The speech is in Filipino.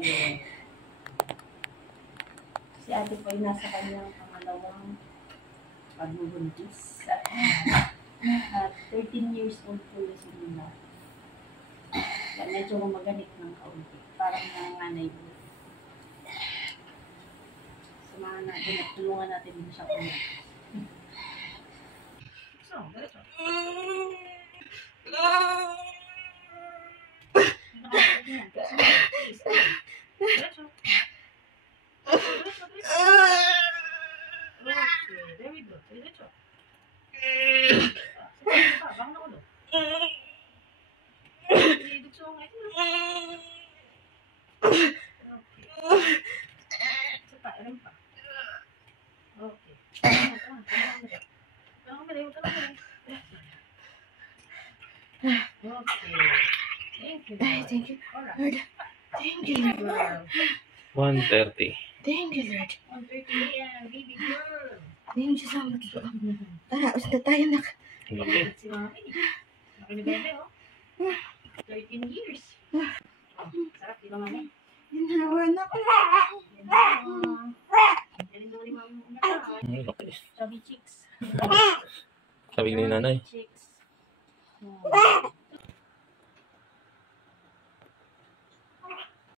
Okay. Si ate po ay nasa kanyang pangalawang pagbubuntis. At 13 years old po yung sinila. Kaya medyo maganik ng kaunti. Parang nanganay po. Samahan natin at tulungan natin din siya ulit. So, diretso. Diretso. Okay, very good. Diretso. Bang na ulo. Diretso nga ito. Okay. Isa pa, rin pa. Okay. Okay. Thank you. Thank you, Lord. Thank you, Lord. 1:30. Thank you, Lord. 1:30 a.m. baby girl. Thank you so much. Tara, usta tayo nak. Okay. Si Mami. Laki ni Bebe, oh. 13 years. Oh, sarap, di ba, Mami? Ginawa na ko. Galing daw ni Mami mo na. Okay. Chubby chicks. Sabi ni nanay. Chicks.